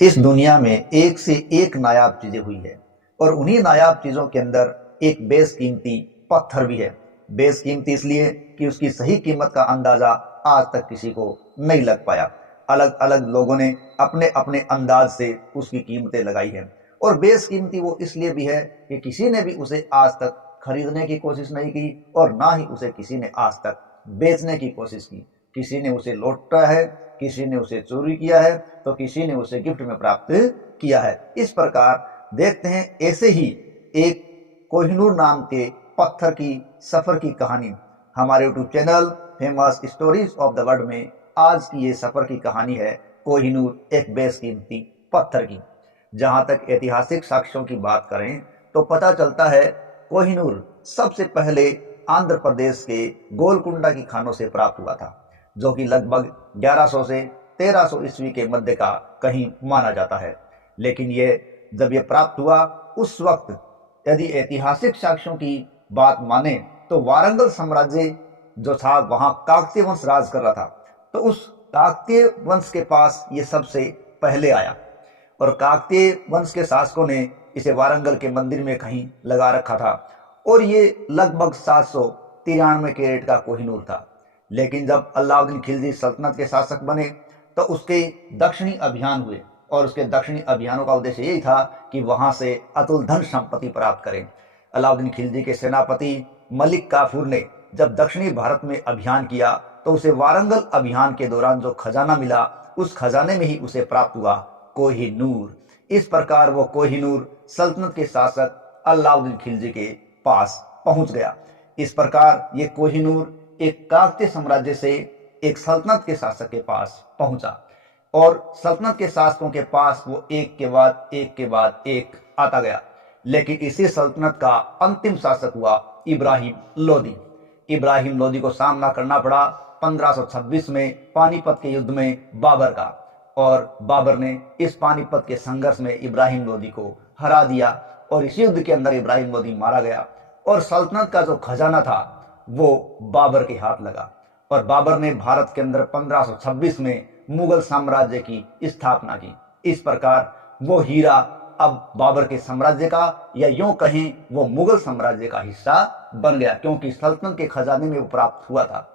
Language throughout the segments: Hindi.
इस दुनिया में एक से एक नायाब चीजें हुई है और उन्हीं नायाब चीजों के अंदर एक बेशकीमती पत्थर भी है। बेशकीमती इसलिए कि उसकी सही कीमत का अंदाजा आज तक किसी को नहीं लग पाया। अलग अलग लोगों ने अपने अपने अंदाज से उसकी कीमतें लगाई हैं और बेशकीमती वो इसलिए भी है कि किसी ने भी उसे आज तक खरीदने की कोशिश नहीं की और ना ही उसे किसी ने आज तक बेचने की कोशिश की। किसी ने उसे लौटा है, किसी ने उसे चोरी किया है, तो किसी ने उसे गिफ्ट में प्राप्त किया है। इस प्रकार देखते हैं ऐसे ही एक कोहिनूर नाम के पत्थर की सफर की कहानी हमारे YouTube channel famous stories of the world में आज की ये सफर की कहानी है कोहिनूर एक बेशकीमती पत्थर की। जहां तक ऐतिहासिक साक्ष्यों की बात करें तो पता चलता है कोहिनूर सबसे पहले आंध्र प्रदेश के गोलकुंडा की खानों से प्राप्त हुआ था, जो कि लगभग 1100 से 1300 ईस्वी के मध्य का कहीं माना जाता है। लेकिन जब ये प्राप्त हुआ उस वक्त यदि ऐतिहासिक साक्ष्यों की बात माने तो वारंगल साम्राज्य जो था वहां काकतीय वंश राज कर रहा था, तो उस काकतीय वंश के पास ये सबसे पहले आया और काकतीय वंश के शासकों ने इसे वारंगल के मंदिर में कहीं लगा रखा था और ये लगभग 793 कैरेट का कोहिनूर था। लेकिन जब अलाउद्दीन खिलजी सल्तनत के शासक बने तो उसके दक्षिणी अभियान हुए और उसके दक्षिणी अभियानों का उद्देश्य यही था कि वहां से अतुल धन संपत्ति प्राप्त करें। अलाउद्दीन खिलजी के सेनापति मलिक काफूर ने जब दक्षिणी भारत में अभियान किया तो उसे वारंगल अभियान के दौरान जो खजाना मिला उस खजाने में ही उसे प्राप्त हुआ कोहिनूर। इस प्रकार वो कोहिनूर सल्तनत के शासक अलाउद्दीन खिलजी के पास पहुंच गया। इस प्रकार ये कोहिनूर एक काकतीय साम्राज्य से एक सल्तनत के शासक के पास पहुंचा और सल्तनत के शासकों के पास वो एक के बाद एक आता गया। लेकिन इसी सल्तनत का अंतिम शासक हुआ इब्राहिम लोदी। इब्राहिम लोदी को सामना करना पड़ा 1526 में पानीपत के युद्ध में बाबर का, और बाबर ने इस पानीपत के संघर्ष में इब्राहिम लोदी को हरा दिया और इस युद्ध के अंदर इब्राहिम लोदी मारा गया और सल्तनत का जो खजाना था वो बाबर के हाथ लगा और बाबर ने भारत के अंदर 1526 में मुगल साम्राज्य की स्थापना की। इस प्रकार वो हीरा अब बाबर के साम्राज्य का या यूं कहें वो मुगल साम्राज्य का हिस्सा बन गया, क्योंकि सल्तनत के खजाने में वो प्राप्त हुआ था।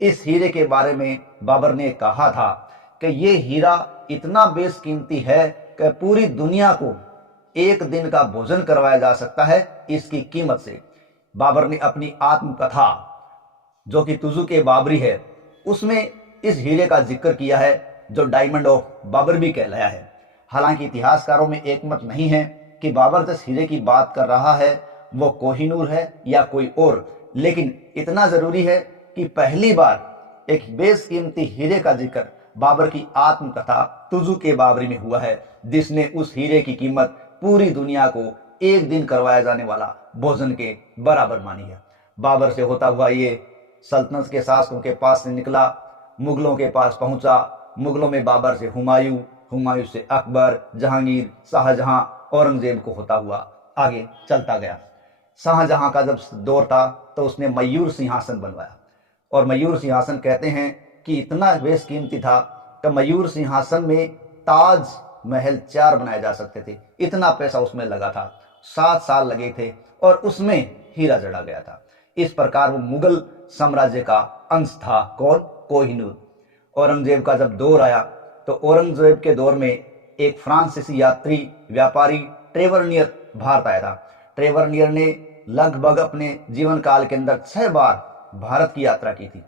इस हीरे के बारे में बाबर ने कहा था कि ये हीरा इतना बेशकीमती है कि पूरी दुनिया को एक दिन का भोजन करवाया जा सकता है इसकी कीमत से। बाबर ने अपनी आत्मकथा जो कि तुजु के बाबरी है उसमें इस हीरे का जिक्र किया है, जो डायमंड ऑफ बाबर भी कहलाया है। हालांकि इतिहासकारों में एक मत नहीं है कि बाबर जिस हीरे की बात कर रहा है वो कोहिनूर है या कोई और, लेकिन इतना जरूरी है कि पहली बार एक बेशकीमती हीरे का जिक्र बाबर की आत्मकथा तुजु के बाबरी में हुआ है, जिसने उस हीरे की कीमत पूरी दुनिया को एक दिन करवाया जाने वाला भोजन के बराबर मानी है। बाबर से होता हुआ ये सल्तनत के शासकों के पास से निकला, मुगलों के पास पहुंचा। मुगलों में बाबर से हुमायूं, हुमायूं से अकबर, जहांगीर, शाहजहां, औरंगजेब को होता हुआ आगे चलता गया। शाहजहां का जब दौर था तो उसने मयूर सिंहासन बनवाया और मयूर सिंहासन कहते हैं कि इतना बेशकीमती था कि मयूर सिंहासन में ताज महल 4 बनाए जा सकते थे, इतना पैसा उसमें लगा था। 7 साल लगे थे और उसमें हीरा जड़ा गया था। इस प्रकार वो मुगल साम्राज्य का अंश था। कौन? कोहिनूर। औरंगजेब का जब दौर आया तो औरंगजेब के दौर में एक फ्रांसीसी यात्री व्यापारी ट्रेवरनियर भारत आया था। ट्रेवरनियर ने लगभग अपने जीवन काल के अंदर 6 बार भारत की यात्रा की थी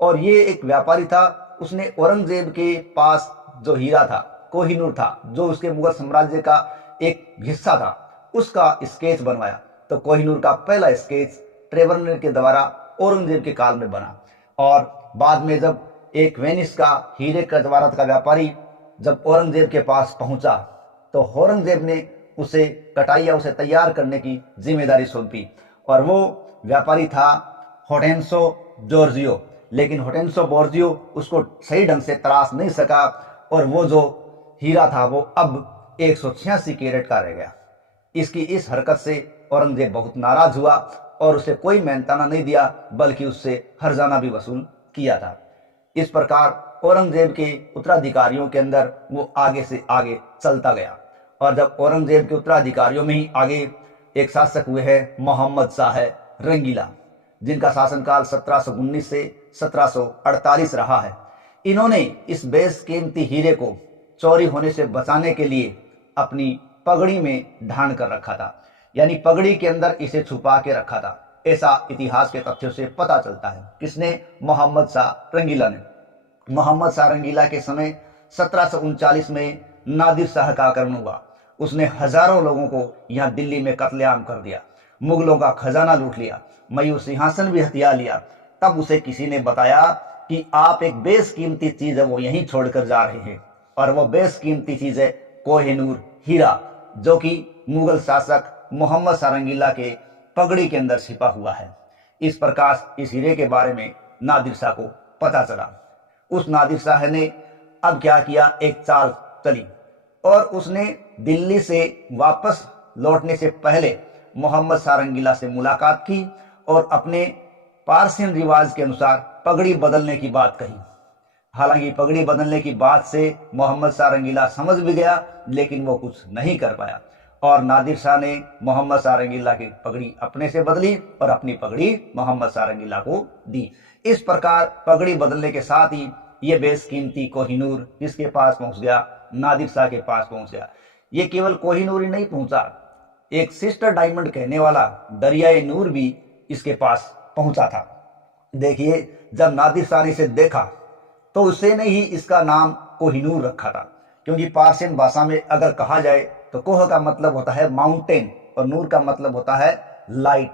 और ये एक व्यापारी था। उसने औरंगजेब के पास जो हीरा था, कोहिनूर था, जो उसके मुगल साम्राज्य का एक हिस्सा था, उसका स्केच बनवाया। तो कोहिनूर का पहला स्केच ट्रेवरनियर के द्वारा औरंगजेब के काल में बना और बाद में जब एक वेनिस का हीरे का जवाहरात का व्यापारी जब औरंगजेब के पास पहुंचा तो औरंगजेब ने उसे कटाइया, उसे तैयार करने की जिम्मेदारी सौंपी और वो व्यापारी था होटेंसो जॉर्जियो। लेकिन होटेंसो बोर्जियो उसको सही ढंग से तराश नहीं सका और वो जो हीरा था वो अब 186 कैरेट का रह गया। इसकी इस हरकत से औरंगजेब बहुत नाराज हुआ और उसे कोई मेहनताना नहीं दिया, बल्कि उससे हर्जाना भी वसूल किया था। इस प्रकार औरंगजेब के उत्तराधिकारियों के अंदर वो आगे से आगे चलता गया। और जब औरंगजेब के उत्तराधिकारियों में ही आगे एक शासक हुए हैं मोहम्मद शाह रंगीला, जिनका शासनकाल 1719 से 1748 रहा है। इन्होंने इस बेशकीमती हीरे को चोरी होने से बचाने के लिए अपनी पगड़ी में ढांक कर रखा था, यानी पगड़ी के अंदर इसे छुपा के रखा था। ऐसा इतिहास के तथ्यों से पता चलता है। किसने? मोहम्मद शाह रंगीला ने। मोहम्मद शाह रंगीला के समय 1739 में नादिर शाह का आक्रमण हुआ। उसने हजारों लोगों को यहाँ दिल्ली में कत्लेआम कर दिया, मुगलों का खजाना लूट लिया, मयूर सिंहासन भी हथिया लिया। तब उसे किसी ने बताया कि आप एक बेशकीमती चीज है वो यहीं छोड़कर जा रहे हैं, और वो बेशकीमती चीज है कोहिनूर हीरा, जो कि मुगल शासक मोहम्मद शाह रंगीला के पगड़ी के अंदर छिपा हुआ है। इस प्रकार इस हीरे के बारे में नादिर शाह को पता चला। उस नादिर शाह ने अब क्या किया, एक चाल चली और उसने दिल्ली से वापस लौटने से पहले मोहम्मद शाह रंगीला से मुलाकात की और अपने पारसियन रिवाज के अनुसार पगड़ी बदलने की बात कही। हालांकि पगड़ी बदलने की बात से मोहम्मद शाह रंगीला समझ भी गया, लेकिन वो कुछ नहीं कर पाया और नादिर शाह ने मोहम्मद शाह रंगीला की पगड़ी अपने से बदली और अपनी पगड़ी मोहम्मद शाह रंगीला को दी। इस प्रकार पगड़ी बदलने के साथ ही ये बेशकीमती कोहिनूर किसके पास पहुंच गया? नादिर शाह के पास पहुंच गया। ये केवल कोहिनूर ही नहीं पहुंचा, एक सिस्टर डायमंड कहने वाला दरियाए नूर भी इसके पास पहुंचा था। देखिए, जब नादिर शाह ने इसे देखा तो उसे ने ही इसका नाम कोहिनूर रखा था, क्योंकि पारसियन भाषा में अगर कहा जाए तो कोह का मतलब होता है माउंटेन और नूर का मतलब होता है लाइट।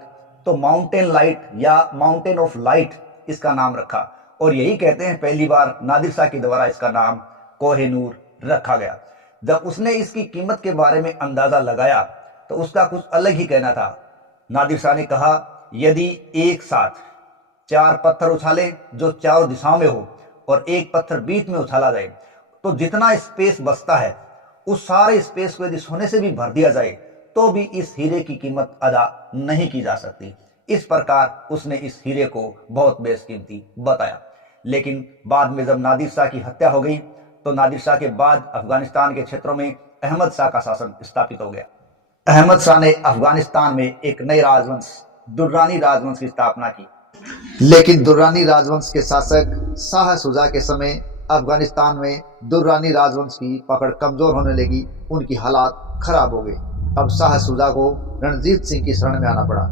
तो माउंटेन लाइट या माउंटेन ऑफ लाइट इसका नाम रखा, और यही कहते हैं पहली बार नादिर शाह के द्वारा इसका नाम कोहिनूर रखा गया। जब उसने इसकी कीमत के बारे में अंदाजा लगाया तो उसका कुछ अलग ही कहना था। नादिर शाह ने कहा, यदि एक साथ 4 पत्थर उछाले जो चारों दिशाओं में हो और एक पत्थर बीच में उछाला जाए तो जितना स्पेस बचता है उस सारे स्पेस को यदि सोने से भी भर दिया जाए तो भी इस हीरे की कीमत अदा नहीं की जा सकती। इस प्रकार उसने इस हीरे को बहुत बेशकीमती बताया। लेकिन बाद में जब नादिर शाह की हत्या हो गई तो नादिर शाह के बाद अफगानिस्तान के क्षेत्रों में अहमद शाह का शासन स्थापित हो गया। अहमद शाह ने अफगानिस्तान में एक नए राजवंश दुर्रानी राजवंश की स्थापना की। लेकिन दुर्रानी राजवंश के शासक शाह शुजा के समय अफगानिस्तान में दुर्रानी राजवंश की पकड़ कमजोर होने लगी, उनकी हालात खराब हो गई। अब शाह शुजा को रणजीत सिंह की शरण में आना पड़ा।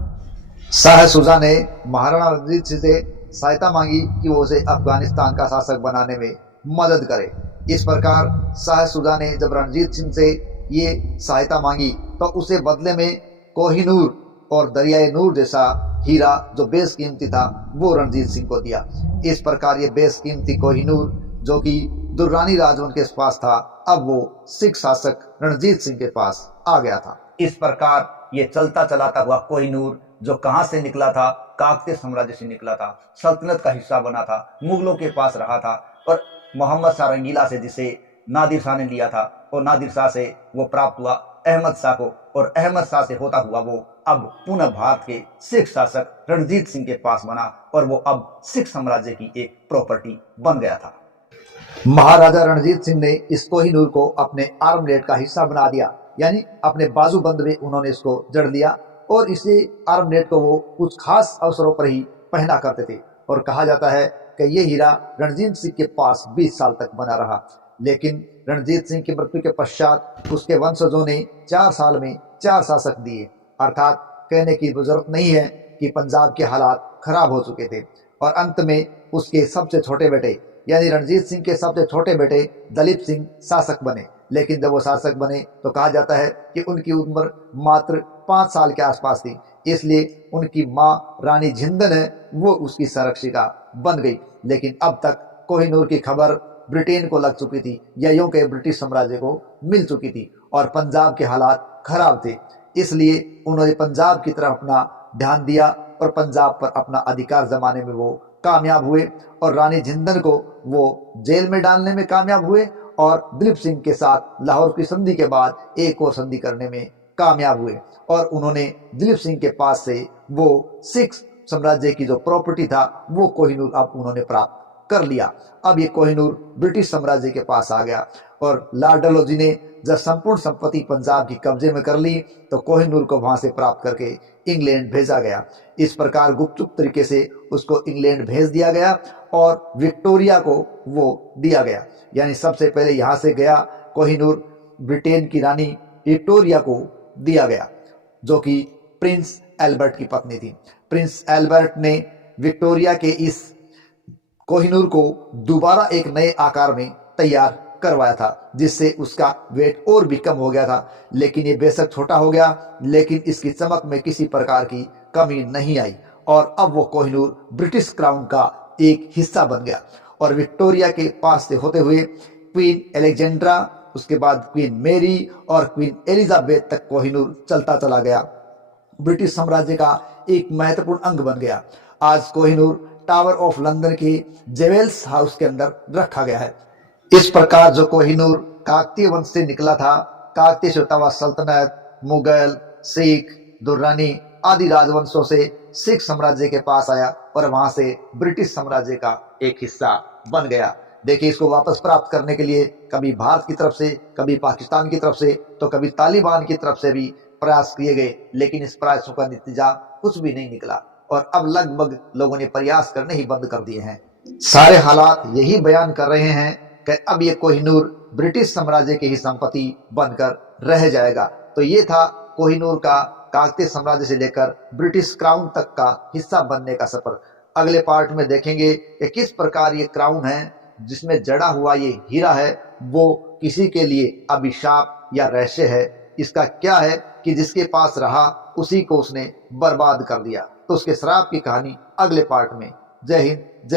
शाह शुजा ने महाराणा रणजीत सिंह से सहायता मांगी कि वो उसे अफगानिस्तान का शासक बनाने में मदद करे। इस प्रकार शाह शुजा ने जब रणजीत सिंह से ये सहायता मांगी तो उसे बदले में कोहिनूर और दरियाए नूर जैसा हीरा जो बेशकीमती था वो रणजीत सिंह को दिया। इस प्रकार ये बेशकीमती कोहिनूर जो कि दुर्रानी राजवंश के पास था, अब वो सिख शासक रणजीत सिंह के पास आ गया था। इस प्रकार ये चलता चलाता हुआ कोहिनूर जो कहां से निकला था? काकतीय साम्राज्य से निकला था, सल्तनत का हिस्सा बना था, मुगलों के पास रहा था, और मोहम्मद शाह रंगीला से जिसे नादिर शाह ने लिया था और नादिर शाह से वो प्राप्त हुआ अहमद शाह को, और अहमद शाह से होता हुआ वो अब पुनः भारत के सिख शासक रणजीत सिंह के पास बना और वो अब सिख साम्राज्य की एक प्रॉपर्टी बन गया था। महाराजा रणजीत सिंह ने इस कोहिनूर को अपने आर्मलेट का हिस्सा बना दिया, यानी अपने बाजूबंद में उन्होंने इसको जड़ दिया और इसे आर्मलेट को वो कुछ खास अवसरों पर ही पहना करते थे। और कहा जाता है कि ये हीरा रणजीत सिंह के पास 20 साल तक बना रहा। लेकिन रणजीत सिंह की मृत्यु के पश्चात उसके वंशजों ने 4 साल में 4 शासक दिए। अर्थात कहने की जरूरत नहीं है कि पंजाब के हालात खराब हो चुके थे। और अंत में उसके सबसे छोटे बेटे यानी रणजीत सिंह के सबसे छोटे बेटे दलीप सिंह शासक बने। लेकिन जब वो शासक बने तो कहा जाता है कि उनकी उम्र मात्र 5 साल के आसपास थी, इसलिए उनकी माँ रानी जिंदन है वो उसकी संरक्षिका बन गई। लेकिन अब तक कोहिनूर की खबर ब्रिटेन को लग चुकी थी या यूं के ब्रिटिश साम्राज्य को मिल चुकी थी और पंजाब के हालात खराब थे, इसलिए उन्होंने पंजाब की तरफ अपना ध्यान दिया और पंजाब पर अपना अधिकार जमाने में वो कामयाब हुए और रानी जिंदन को वो जेल में डालने में कामयाब हुए और दिलीप सिंह के साथ लाहौर की संधि के बाद एक और संधि करने में कामयाब हुए। और उन्होंने दिलीप सिंह के पास से वो सिख साम्राज्य की जो प्रॉपर्टी था वो कोहिनूर अब उन्होंने प्राप्त कर लिया। अब ये कोहिनूर ब्रिटिश साम्राज्य के पास आ गया और लॉर्ड डलहौजी ने जब संपूर्ण संपत्ति पंजाब की कब्जे में कर ली तो कोहिनूर को वहां से प्राप्त करके इंग्लैंड भेजा गया। इस प्रकार गुपचुप तरीके से उसको इंग्लैंड भेज दिया गया और विक्टोरिया को वो दिया गया। यानी सबसे पहले यहाँ से गया कोहिनूर ब्रिटेन की रानी विक्टोरिया को दिया गया, जो कि प्रिंस एल्बर्ट की पत्नी थी। प्रिंस एल्बर्ट ने विक्टोरिया के इस कोहिनूर को दोबारा एक नए आकार में तैयार करवाया था, जिससे उसका वेट और भी कम हो गया था। लेकिन ये बेशक छोटा हो गया, लेकिन इसकी चमक में किसी प्रकार की कमी नहीं आई और अब वो कोहिनूर ब्रिटिश क्राउन का एक हिस्सा बन गया। और विक्टोरिया के पास से होते हुए क्वीन एलेक्जेंड्रा, उसके बाद क्वीन मेरी और क्वीन एलिजाबेथ तक कोहिनूर चलता चला गया, ब्रिटिश साम्राज्य का एक महत्वपूर्ण अंग बन गया। आज कोहिनूर टावर ऑफ लंदन के जेवेल्स हाउस के अंदर रखा गया है। इस प्रकार जो कोहिनूर काकतीय वंश से निकला था, काकतीय श्वेतांबर सल्तनत, मुगल, सिख, दुर्रानी आदि राजवंशों से सिख साम्राज्य के पास आया और वहां से ब्रिटिश साम्राज्य का एक हिस्सा बन गया। देखिए, इसको वापस प्राप्त करने के लिए कभी भारत की तरफ से, कभी पाकिस्तान की तरफ से, तो कभी तालिबान की तरफ से भी प्रयास किए गए, लेकिन इस प्रयासों का नतीजा कुछ भी नहीं निकला और अब लगभग लोगों ने प्रयास करने ही बंद कर दिए हैं। सारे हालात यही बयान कर रहे हैं कि अब ये कोहिनूर ब्रिटिश साम्राज्य की ही संपत्ति बनकर रह जाएगा। तो ये था कोहिनूर का काकतीय साम्राज्य से लेकर ब्रिटिश क्राउन तक का हिस्सा बनने का सफर। अगले पार्ट में देखेंगे कि किस प्रकार ये क्राउन है, जिसमें जड़ा हुआ ये हीरा है, वो किसी के लिए अभिशाप या रहस्य है। इसका क्या है कि जिसके पास रहा उसी को उसने बर्बाद कर दिया। तो उसके श्राप की कहानी अगले पार्ट में। जय हिंद, जय